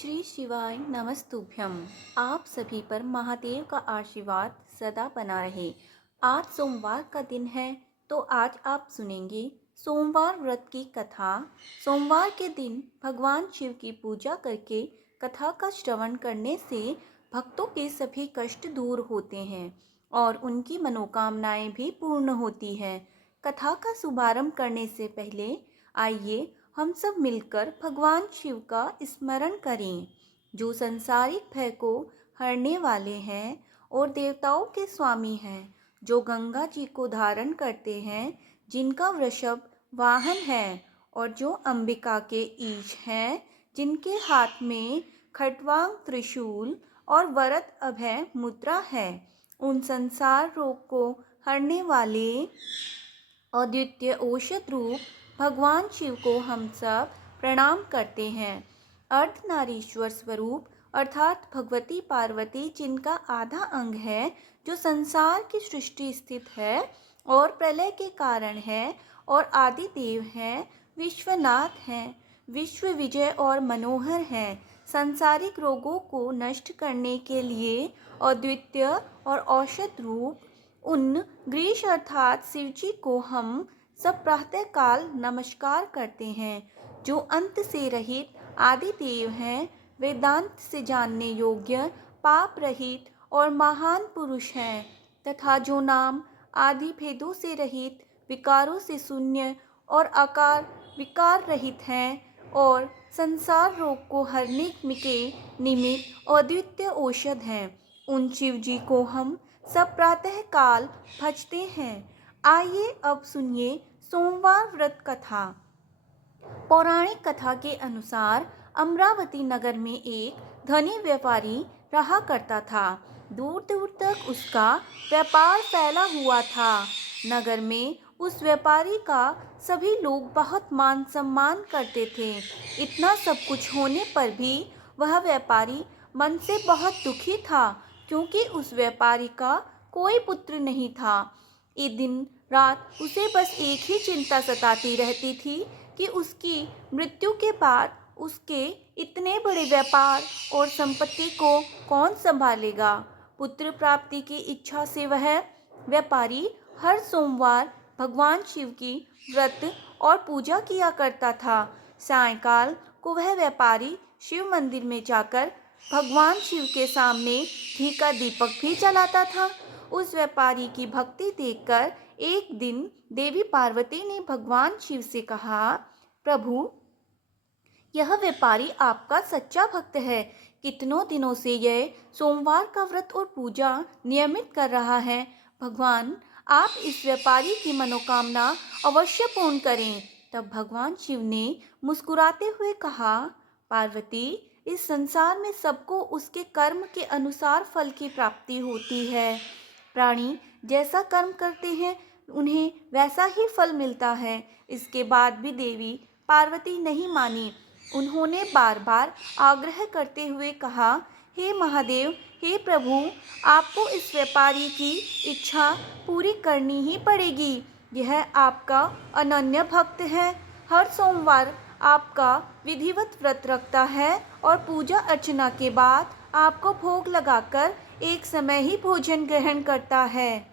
श्री शिवाय नमस्तुभ्यम। आप सभी पर महादेव का आशीर्वाद सदा बना रहे। आज सोमवार का दिन है, तो आज आप सुनेंगे सोमवार व्रत की कथा। सोमवार के दिन भगवान शिव की पूजा करके कथा का श्रवण करने से भक्तों के सभी कष्ट दूर होते हैं और उनकी मनोकामनाएं भी पूर्ण होती हैं। कथा का शुभारंभ करने से पहले आइए हम सब मिलकर भगवान शिव का स्मरण करें, जो संसारिक भय को हरने वाले हैं और देवताओं के स्वामी हैं, जो गंगा जी को धारण करते हैं, जिनका वृषभ वाहन है, और जो अंबिका के ईश हैं, जिनके हाथ में खट्वांग त्रिशूल और वरद अभय मुद्रा है। उन संसार रोग को हरने वाले अद्वितीय औषध रूप भगवान शिव को हम सब प्रणाम करते हैं। अर्धनारीश्वर स्वरूप अर्थात भगवती पार्वती, जिनका आधा अंग है, जो संसार की सृष्टि स्थित है और प्रलय के कारण है, और आदि देव हैं, विश्वनाथ हैं, विश्व विजय और मनोहर हैं। सांसारिक रोगों को नष्ट करने के लिए अद्वितीय और औषध रूप उन ग्रीश अर्थात शिव जी को हम सब प्रातः काल नमस्कार करते हैं, जो अंत से रहित आदि देव हैं, वेदांत से जानने योग्य, पाप रहित और महान पुरुष हैं, तथा जो नाम आदि भेदों से रहित, विकारों से शून्य और आकार विकार रहित हैं, और संसार रोग को हरने के निमित्त अद्वितीय औषध हैं। उन शिव जी को हम सब प्रातः काल भजते हैं। आइए अब सुनिए सोमवार व्रत कथा। पौराणिक कथा के अनुसार अमरावती नगर में एक धनी व्यापारी रहा करता था। दूर दूर तक उसका व्यापार फैला हुआ था। नगर में उस व्यापारी का सभी लोग बहुत मान सम्मान करते थे। इतना सब कुछ होने पर भी वह व्यापारी मन से बहुत दुखी था, क्योंकि उस व्यापारी का कोई पुत्र नहीं था। एक दिन रात उसे बस एक ही चिंता सताती रहती थी कि उसकी मृत्यु के बाद उसके इतने बड़े व्यापार और संपत्ति को कौन संभालेगा। पुत्र प्राप्ति की इच्छा से वह व्यापारी हर सोमवार भगवान शिव की व्रत और पूजा किया करता था। सायंकाल को वह व्यापारी शिव मंदिर में जाकर भगवान शिव के सामने घी का दीपक भी जलाता था। उस व्यापारी की भक्ति देखकर एक दिन देवी पार्वती ने भगवान शिव से कहा, प्रभु, यह व्यापारी आपका सच्चा भक्त है। कितनों दिनों से यह सोमवार का व्रत और पूजा नियमित कर रहा है। भगवान, आप इस व्यापारी की मनोकामना अवश्य पूर्ण करें। तब भगवान शिव ने मुस्कुराते हुए कहा, पार्वती, इस संसार में सबको उसके कर्म के अनुसार फल की प्राप्ति होती है। प्राणी जैसा कर्म करते हैं, उन्हें वैसा ही फल मिलता है। इसके बाद भी देवी पार्वती नहीं मानी। उन्होंने बार बार आग्रह करते हुए कहा, हे महादेव, हे प्रभु, आपको इस व्यापारी की इच्छा पूरी करनी ही पड़ेगी। यह आपका अनन्य भक्त है। हर सोमवार आपका विधिवत व्रत रखता है और पूजा अर्चना के बाद आपको भोग लगाकर एक समय ही भोजन ग्रहण करता है।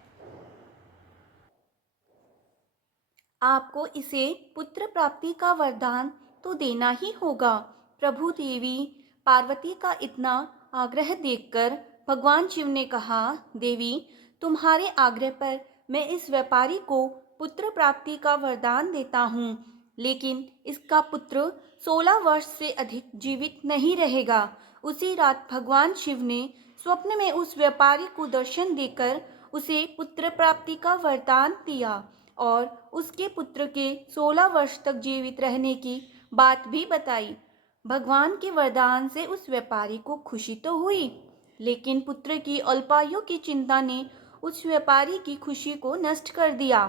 आपको इसे पुत्र प्राप्ति का वरदान तो देना ही होगा। प्रभु, देवी पार्वती का इतना आग्रह देखकर भगवान शिव ने कहा, देवी, तुम्हारे आग्रह पर मैं इस व्यापारी को पुत्र प्राप्ति का वरदान देता हूँ, लेकिन इसका पुत्र 16 वर्ष से अधिक जीवित नहीं रहेगा। उसी रात भगवान शिव ने स्वप्न में उस व्यापारी को दर्शन देकर उसे पुत्र प्राप्ति का वरदान दिया और उसके पुत्र के 16 वर्ष तक जीवित रहने की बात भी बताई। भगवान के वरदान से उस व्यापारी को खुशी तो हुई, लेकिन पुत्र की अल्पायु की चिंता ने उस व्यापारी की खुशी को नष्ट कर दिया।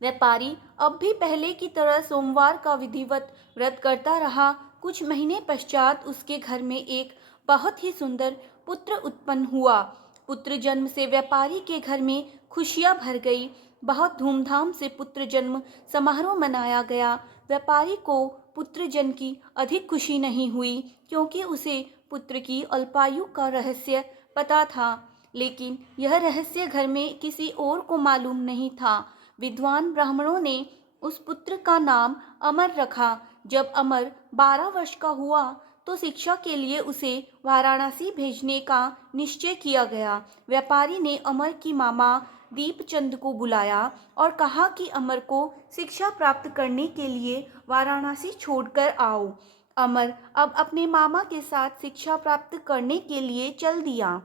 व्यापारी अब भी पहले की तरह सोमवार का विधिवत व्रत करता रहा। कुछ महीने पश्चात उसके घर में एक बहुत ही सुंदर पुत्र उत्पन्न हुआ। पुत्र जन्म से व्यापारी के घर में खुशियां भर गई। बहुत धूमधाम से पुत्र जन्म समारोह मनाया गया। व्यापारी को पुत्र जन की अधिक खुशी नहीं हुई, क्योंकि उसे पुत्र की अल्पायु का रहस्य पता था, लेकिन यह रहस्य घर में किसी और को मालूम नहीं था। विद्वान ब्राह्मणों ने उस पुत्र का नाम अमर रखा। जब अमर 12 वर्ष का हुआ तो शिक्षा के लिए उसे वाराणसी भेजने का निश्चय किया गया। व्यापारी ने अमर की मामा दीपचंद को बुलाया और कहा कि अमर को शिक्षा प्राप्त करने के लिए वाराणसी छोड़कर आओ। अमर अब अपने मामा के साथ शिक्षा प्राप्त करने के लिए चल दिया।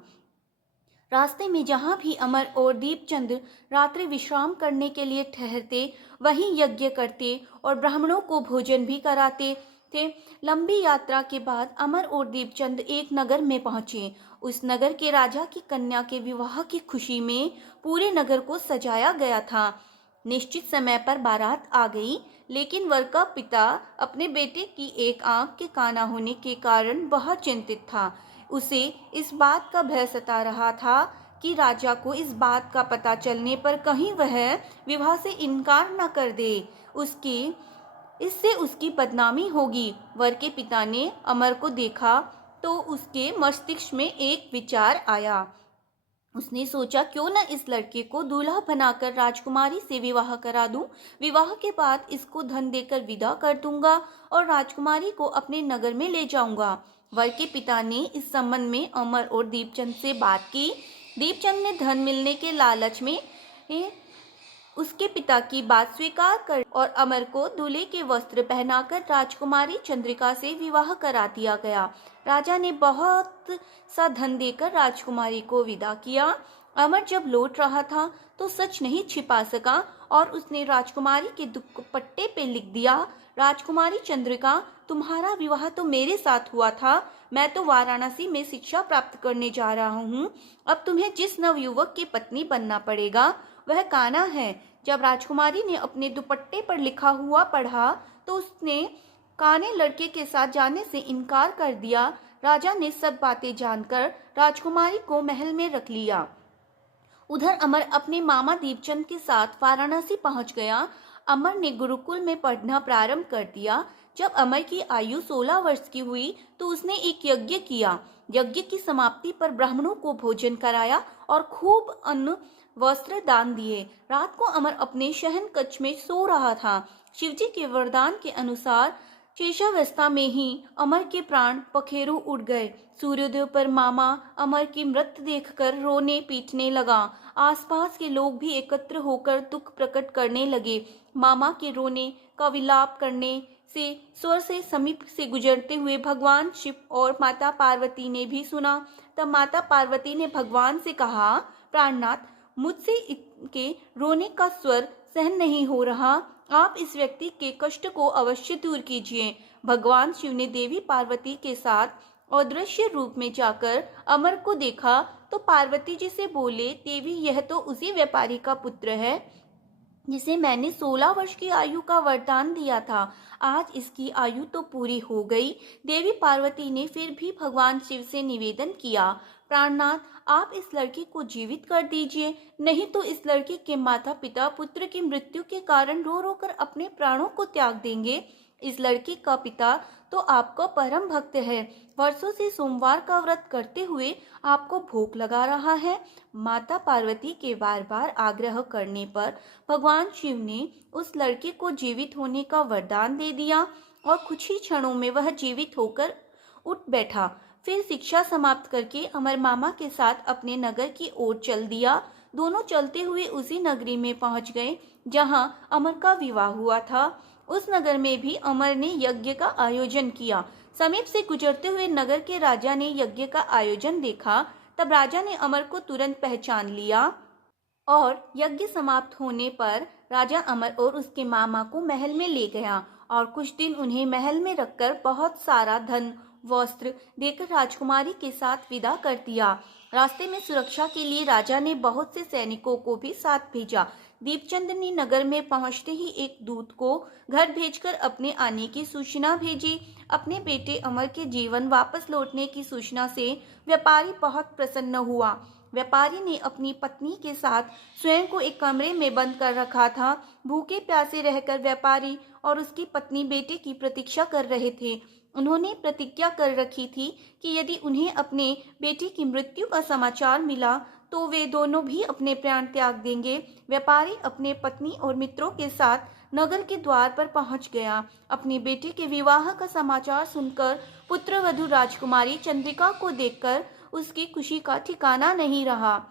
रास्ते में जहाँ भी अमर और दीपचंद रात्रि विश्राम करने के लिए ठहरते, वहीं यज्ञ करते और ब्राह्मणों को भोजन भी कराते थे। लंबी यात्रा के बाद अमर और दीपचंद एक नगर में पहुंचे। उस नगर के राजा की कन्या के विवाह की खुशी में पूरे नगर को सजाया गया था। निश्चित समय पर बारात आ गई, लेकिन वर का पिता अपने बेटे की एक आंख के काना होने के कारण बहुत चिंतित था। उसे इस बात का भय सता रहा था कि राजा को इस बात का पता चलने पर कहीं वह विवाह से इनकार न कर दे, इससे उसकी बदनामी होगी। वर के पिता ने अमर को देखा तो उसके मस्तिष्क में एक विचार आया। उसने सोचा, क्यों न इस लड़के को दूल्हा बनाकर राजकुमारी से विवाह करा दूं। विवाह के बाद इसको धन देकर विदा कर दूंगा और राजकुमारी को अपने नगर में ले जाऊंगा। वर के पिता ने इस संबंध में अमर और दीपचंद से बात की। दीपचंद ने धन मिलने के लालच में उसके पिता की बात स्वीकार कर और अमर को दूल्हे के वस्त्र पहनाकर राजकुमारी चंद्रिका से विवाह करा दिया गया। राजा ने बहुत सा धन देकर राजकुमारी को विदा किया। अमर जब लौट रहा था तो सच नहीं छिपा सका और उसने राजकुमारी के दुपट्टे पे लिख दिया, राजकुमारी चंद्रिका, तुम्हारा विवाह तो मेरे साथ हुआ था। मैं तो वाराणसी में शिक्षा प्राप्त करने जा रहा हूँ। अब तुम्हें जिस नवयुवक की पत्नी बनना पड़ेगा वह कान्हा है। जब राजकुमारी ने अपने दुपट्टे पर लिखा हुआ पढ़ा तो उसने काने लड़के के साथ जाने से इनकार कर दिया। राजा ने सब बातें जानकर राजकुमारी को महल में रख लिया। उधर अमर अपने मामा दीपचंद के साथ वाराणसी पहुंच गया। अमर ने गुरुकुल में पढ़ना प्रारंभ कर दिया। जब अमर की आयु 16 वर्ष की हुई तो उसने एक यज्ञ किया। यज्ञ की समाप्ति पर ब्राह्मणों को भोजन कराया और खूब अन्न वस्त्र दान दिए। रात को अमर अपने शयन कक्ष में सो रहा था। शिवजी के वरदान के अनुसार शेषावस्था में ही अमर के प्राण पखेरु उड़ गए। सूर्योदय पर मामा अमर की मृत्यु देखकर रोने पीटने लगा। आसपास के लोग भी एकत्र होकर दुख प्रकट करने लगे। मामा के रोने का विलाप करने से स्वर से समीप से गुजरते हुए भगवान शिव और माता पार्वती ने भी सुना। तब माता पार्वती ने भगवान से कहा, प्राणनाथ, मुझसे इनके रोने का स्वर सहन नहीं हो रहा। आप इस व्यक्ति के कष्ट को अवश्य दूर कीजिए। भगवान शिव ने देवी पार्वती के साथ अदृश्य रूप में जाकर अमर को देखा तो पार्वती जी से बोले, देवी, यह तो उसी व्यापारी का पुत्र है जिसे मैंने 16 वर्ष की आयु का वरदान दिया था। आज इसकी आयु तो पूरी हो गई। देवी पार्वती ने फिर भी भगवान शिव से निवेदन किया, प्राणनाथ, आप इस लड़के को जीवित कर दीजिए, नहीं तो इस लड़के के माता पिता पुत्र की मृत्यु के कारण रो रो कर अपने प्राणों को त्याग देंगे। इस लड़के का पिता तो आपका परम भक्त है, वर्षों से सोमवार का व्रत करते हुए आपको भोग लगा रहा है। माता पार्वती के बार बार आग्रह करने पर भगवान शिव ने उस लड़के को जीवित होने का वरदान दे दिया और कुछ ही क्षणों में वह जीवित होकर उठ बैठा। फिर शिक्षा समाप्त करके अमर मामा के साथ अपने नगर की ओर चल दिया। दोनों चलते हुए उसी नगरी में पहुंच गए जहां अमर का विवाह हुआ था। उस नगर में भी अमर ने यज्ञ का आयोजन किया। समीप से गुजरते हुए नगर के राजा ने यज्ञ का आयोजन देखा। तब राजा ने अमर को तुरंत पहचान लिया और यज्ञ समाप्त होने पर राजा अमर और उसके मामा को महल में ले गया और कुछ दिन उन्हें महल में रखकर बहुत सारा धन वस्त्र देकर राजकुमारी के साथ विदा कर दिया। रास्ते में सुरक्षा के लिए राजा ने बहुत से सैनिकों को भी साथ भेजा। दीपचंद ने नगर में पहुंचते ही एक दूत को घर भेजकर अपने आने की सूचना भेजी। अपने बेटे अमर के जीवन वापस लौटने की सूचना से व्यापारी बहुत प्रसन्न हुआ। व्यापारी ने अपनी पत्नी के साथ स्वयं को एक कमरे में बंद कर रखा था। भूखे प्यासे रहकर व्यापारी और उसकी पत्नी बेटे की प्रतीक्षा कर रहे थे। उन्होंने प्रतिज्ञा कर रखी थी कि यदि उन्हें अपने बेटे की मृत्यु का समाचार मिला तो वे दोनों भी अपने प्राण त्याग देंगे। व्यापारी अपने पत्नी और मित्रों के साथ नगर के द्वार पर पहुंच गया। अपने बेटे के विवाह का समाचार सुनकर पुत्रवधू राजकुमारी चंद्रिका को देखकर उसकी खुशी का ठिकाना नहीं रहा।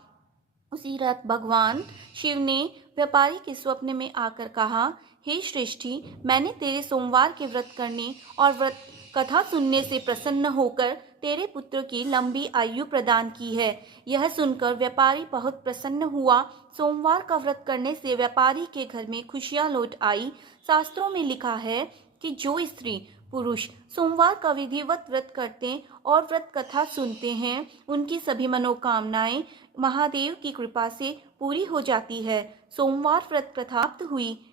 उसी रात भगवान शिव ने व्यापारी के स्वप्न में आकर कहा, हे श्रेष्ठी, मैंने तेरे सोमवार के व्रत करने और व्रत कथा सुनने से प्रसन्न होकर तेरे पुत्र की लंबी आयु प्रदान की है। यह सुनकर व्यापारी बहुत प्रसन्न हुआ। सोमवार का व्रत करने से व्यापारी के घर में खुशियां लौट आई। शास्त्रों में लिखा है कि जो स्त्री पुरुष सोमवार का विधिवत व्रत करते और व्रत कथा सुनते हैं, उनकी सभी मनोकामनाएं महादेव की कृपा से पूरी हो जाती है। सोमवार व्रत प्राप्त हुई।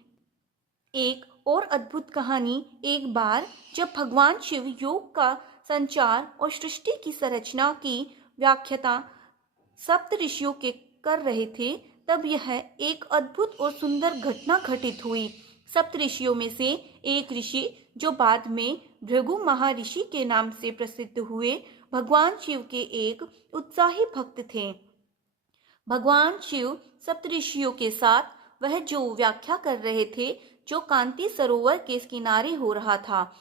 एक और अद्भुत कहानी। एक बार जब भगवान शिव योग का संचार और सृष्टि की संरचना की व्याख्याता सप्त ऋषियों के कर रहे थे, तब यह एक अद्भुत और सुंदर घटना घटित हुई। सप्त ऋषियों में से एक ऋषि, जो बाद में भृगु महर्षि के नाम से प्रसिद्ध हुए, भगवान शिव के एक उत्साही भक्त थे। भगवान शिव सप्तऋषियों के साथ वह जो व्याख्या कर रहे थे, जो कांति सरोवर के किनारे हो रहा था,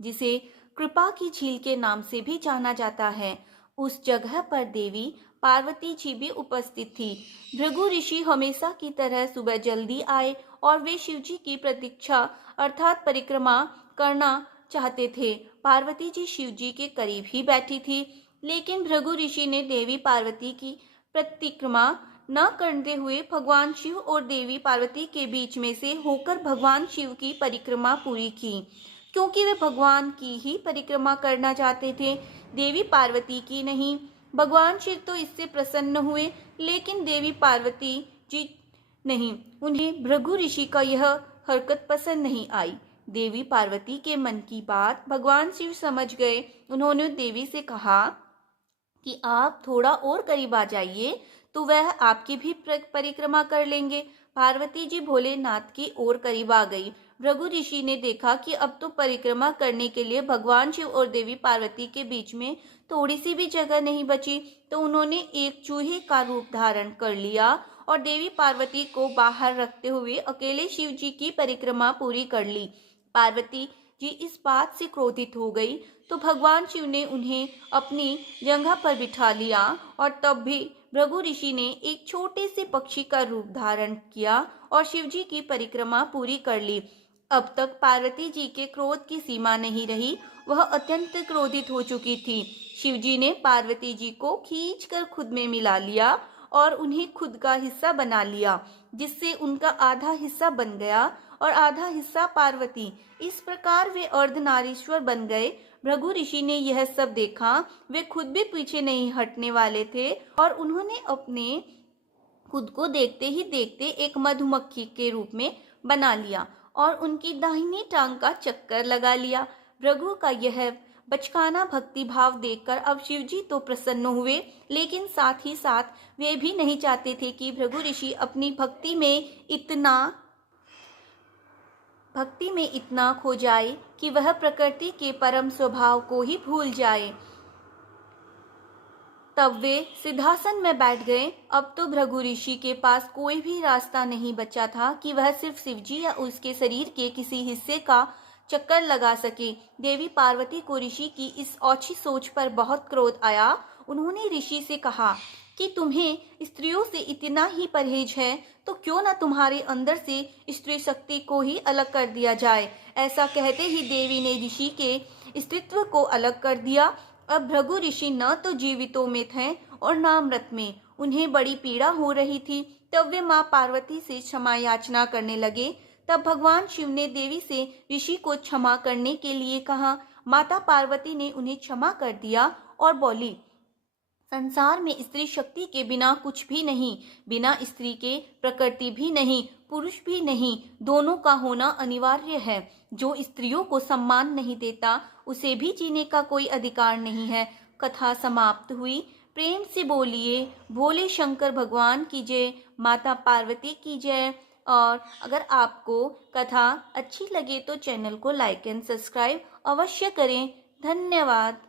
जिसे कृपा की झील के नाम से भी जाना जाता है, उस जगह पर देवी पार्वती जी भी उपस्थित थी। भृगु ऋषि हमेशा की तरह सुबह जल्दी आए और वे शिव जी की प्रतीक्षा अर्थात परिक्रमा करना चाहते थे। पार्वती जी शिव जी के करीब ही बैठी थी, लेकिन भृगु ऋषि ने देवी पार्वती की परिक्रमा न करते हुए भगवान शिव और देवी पार्वती के बीच में से होकर भगवान शिव की परिक्रमा पूरी की, क्योंकि वे भगवान की ही परिक्रमा करना चाहते थे, देवी पार्वती की नहीं। भगवान शिव तो इससे प्रसन्न हुए, लेकिन देवी पार्वती जी नहीं। उन्हें भृगु ऋषि का यह हरकत पसंद नहीं आई। देवी पार्वती के मन की बात भगवान शिव समझ गए। उन्होंने देवी से कहा कि आप थोड़ा और करीब आ जाइए तो वह आपकी भी परिक्रमा कर लेंगे। पार्वती जी भोलेनाथ की ओर करीब आ गई। भृगु ऋषि ने देखा कि अब तो परिक्रमा करने के लिए भगवान शिव और देवी पार्वती के बीच में थोड़ी सी भी जगह नहीं बची, तो उन्होंने एक चूहे का रूप धारण कर लिया और देवी पार्वती को बाहर रखते हुए अकेले शिव जी की परिक्रमा पूरी कर ली। पार्वती जी इस बात से क्रोधित हो गई तो भगवान शिव ने उन्हें अपनी जगह पर बिठा लिया और तब भी भृगु ऋषि ने एक छोटे से पक्षी का रूप धारण किया और शिव जी की परिक्रमा पूरी कर ली। अब तक पार्वती जी के क्रोध की सीमा नहीं रही, वह अत्यंत क्रोधित हो चुकी थी। शिव जी ने पार्वती जी को खींचकर खुद में मिला लिया और उन्हें खुद का हिस्सा बना लिया, जिससे उनका आधा हिस्सा बन गया और आधा हिस्सा पार्वती। इस प्रकार वे अर्धनारीश्वर बन गए। भृगु ऋषि ने यह सब देखा। वे खुद भी पीछे नहीं हटने वाले थे और उन्होंने अपने खुद को देखते ही देखते एक मधुमक्खी के रूप में बना लिया और उनकी दाहिनी टांग का चक्कर लगा लिया। भृगु का यह बचकाना भक्ति भाव देखकर अब शिवजी तो प्रसन्न हुए, लेकिन साथ ही साथ वे भी नहीं चाहते थे कि भृगु ऋषि अपनी भक्ति में इतना खो जाए कि वह प्रकृति के परम स्वभाव को ही भूल जाए। तब वे सिंहासन में बैठ गए। अब तो भृगु ऋषि के पास कोई भी रास्ता नहीं बचा था कि वह सिर्फ शिवजी या उसके शरीर के किसी हिस्से का चक्कर लगा सके। देवी पार्वती को ऋषि की इस ओछी सोच पर बहुत क्रोध आया। उन्होंने ऋषि से कहा कि तुम्हें स्त्रियों से इतना ही परहेज है तो क्यों न तुम्हारे अंदर से स्त्री शक्ति को ही अलग कर दिया जाए। ऐसा कहते ही देवी ने ऋषि के स्त्रीत्व को अलग कर दिया। अब भृगु ऋषि न तो जीवितों में थे और न मृत में। उन्हें बड़ी पीड़ा हो रही थी। तब वे माँ पार्वती से क्षमा याचना करने लगे। तब भगवान शिव ने देवी से ऋषि को क्षमा करने के लिए कहा। माता पार्वती ने उन्हें क्षमा कर दिया और बोली, संसार में स्त्री शक्ति के बिना कुछ भी नहीं, बिना स्त्री के प्रकृति भी नहीं, पुरुष भी नहीं, दोनों का होना अनिवार्य है। जो स्त्रियों को सम्मान नहीं देता उसे भी जीने का कोई अधिकार नहीं है। कथा समाप्त हुई। प्रेम से बोलिए भोले शंकर भगवान की जय, माता पार्वती की जय और अगर आपको कथा अच्छी लगे तो चैनल को लाइक एंड सब्सक्राइब अवश्य करें। धन्यवाद।